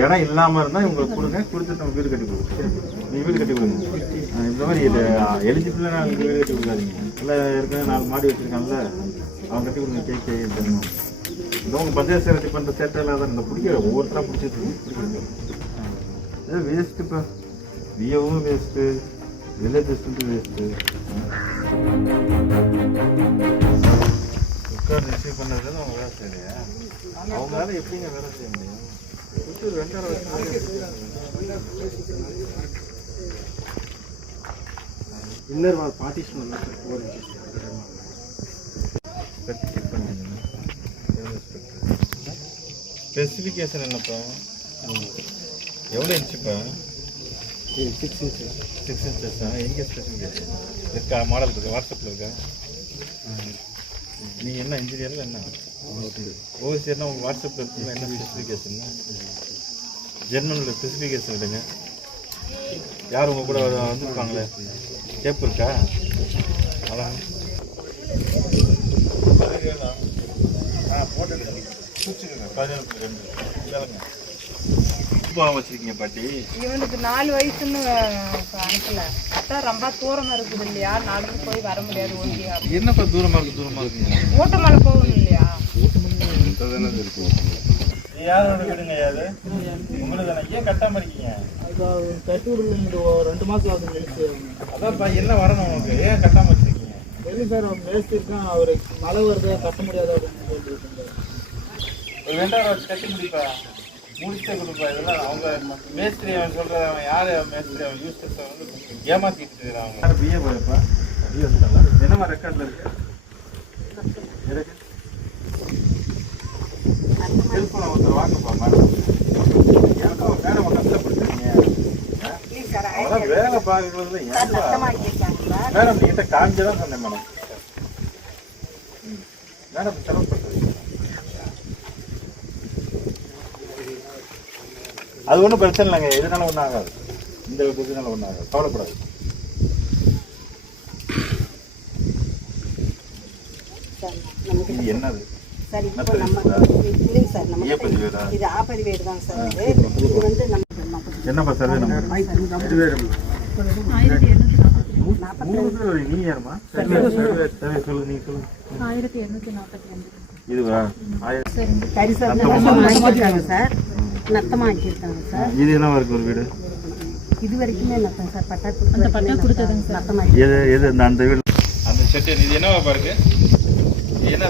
இடம் இல்லாமல் இருந்தால் இவங்களுக்கு கொடுங்க. கொடுத்து நம்ம வீடு கட்டி கொடுங்க. நீ வீடு கட்டி கொடுங்க. இந்த மாதிரி இது எலிஜிபிளான வீடு கட்டி கொடுக்காதீங்க. இல்லை ஏற்கனவே நாலு மாடி வச்சிருக்காங்கல்ல அவங்க கட்டி கொடுங்க கே கே தரணும் இந்த உங்கள் பஞ்சாயத்து ரெடி பண்ணுற சேட்டை இல்லாத இந்த பிடிக்கல ஒவ்வொருத்தராக பிடிச்சிட்டு பிடிக்கிறது இது வேஸ்ட்டுப்பா வியவும் வேஸ்ட்டு வில்லேஜ் வேஸ்ட்டு வேஸ்ட்டு உட்கார் ரிசீவ் பண்ணுறது அவங்க வேலை செய்யலையா? அவங்களால எப்படிங்க வேலை செய்ய முடியும்? இன்னர் வால் பார்ட்டிஷன் வந்து ஃபோர் ஸ்பெசிஃபிகேஷன் என்னப்பா? எவ்வளோ இன்ச்சுப்பா இன்ச்சஸ் சிக்ஸ் இன்ச்சஸ் சிக்ஸ் இன்ச்சஸா எங்கே ஸ்பெசிஃபிகேஷன் இருக்கா? மாடல் இருக்கா வாட்ஸ்அப்பில் இருக்கா? நீ என்ன இன்ஜினியரில் என்ன? ஓசியர்னா உங்கள் வாட்ஸ்அப்பில் இருக்குங்களா என்ன ஸ்பெசிஃபிகேஷன் ஜெர்மனோட ஸ்பெசிஃபிகேஷன் எடுங்க யார் உங்கள் கூட வந்துருப்பாங்களே? கேப் இருக்கா? அதான் ஆ பதினொன்று வச்சிருக்கீங்க பாட்டி இவனுக்கு நாலு வயசுன்னு அனுப்பல. அதான் ரொம்ப தூரமா இருக்குது இல்லையா? நடந்து போய் வர முடியாது ஒண்டியா என்னப்பா தூரமா இருக்கு தூரமா இருக்குங்க ஊட்டமலை போகணும் இல்லையா? யாரோட வீடுங்க யாரு உங்களுக்கு தானே ஏன் கட்டாம இருக்கீங்க? ரெண்டு மாதம் ஆகுது நிறுத்தி அதான்ப்பா என்ன வரணும் உங்களுக்கு ஏன் கட்டாம வச்சிருக்கீங்க? சரி சார் அவன் மேஸ்திரி இருக்கான் அவர் மழை வருது கட்ட முடியாது அப்படின்னு சொல்லிட்டு ரெண்டாயிரம் கட்டி முடிப்பா முடிச்சே கொடுப்பா இதெல்லாம் அவங்க மேஸ்திரி அவன் சொல்ற அவன் யாரு? மேஸ்திரி அவன் யூஸ் வந்து ஏமாத்திட்டு இருக்கிறான் அவங்க. பிஏ போயப்பா பிஏ என்னமா ரெக்கார்ட்ல இருக்கு. எதுக்கு? செல்போனை ஒருத்தர் வாங்கப்பா மேடம் ஏன்ப்பா மேடம் கஷ்டப்படுத்துறீங்க? அவெல்லாம் வேலை பார்க்கறதுல மேடம் நீங்கிட்ட காமிச்சதான் சொன்னேன் மேடம். மேடம் செலவு பண்ணுறீங்க அது ஒன்றும் பிரச்சனை இல்லைங்க. இதனால ஒன்றும் ஆகாது. இந்த இதனால ஒன்றும் ஆகாது. கவலைப்படாது இது என்னது? சார் இப்போ நம்ம? இல்லைங்க சார் நம்ம? இது ஆப்பரி வீடு தான் சார். இது இது வந்து நம்ம என்னப்பா மூணு பேர் வரீங்க. நீ யாருமா சர்வே சர்வே சர்வே சொல்லு நீ சொல்லு. ஆயிரத்தி இருநூத்தி நாற்பத்தி ரெண்டு. இதுவா? ஆயிரம் கறி சார். நத்தமாக ஆக்கியிருக்காங்க சார். இது என்ன இருக்கு ஒரு வீடு? இது வரைக்குமே நத்தம் சார். பட்டா அந்த பட்டா கொடுத்ததுங்க சார். நத்தமாக எது எது இந்த அந்த வீடு? அந்த செட்டு இது என்னவா பாருங்க என்ன?